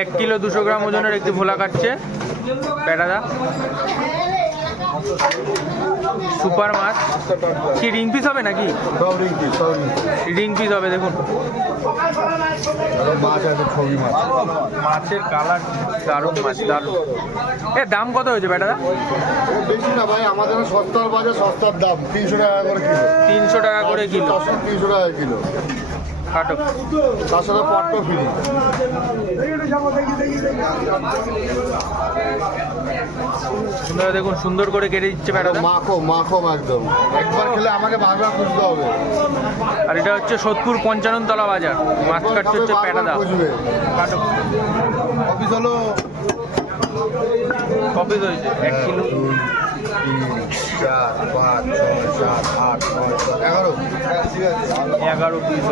1 kilo 200 গ্রাম ওজনের একটি ভোলা কাটছে প্যাটাদা। সুপার মাছ কি রিং পিস হবে নাকি? সব রিং পিস, সব রিং পিস হবে। দেখুন মাছ আছে, ছবি মাছ। মাছের কালার দারুণ মাছ, দারুণ। এর দাম কত হয়েছে প্যাটাদা? বেশি না ভাই, আমাদের সস্তার বাজার, সস্তার দাম 300 টাকা করে কিলো। 300 টাকা করে কিলো। 300 টাকা কিলো কাটো, তার সাথে পট্ট ফ্রি। সুন্দর, দেখুন সুন্দর করে কেটে দিচ্ছে প্যাটাদা। মাখো মাখো একদম, একবার খেলে আমাকে বারবার খুঁজতে হবে। আর এটা হচ্ছে সোদপুর 55 তলা বাজার। মাছ কাটছে হচ্ছে প্যাটাদা। খুঁজবে। কাটো। অফিস হলো কপিস হয়েছে 1 কিলো। 4, 5, 6, 7, 8, 9, 11 11 পিস।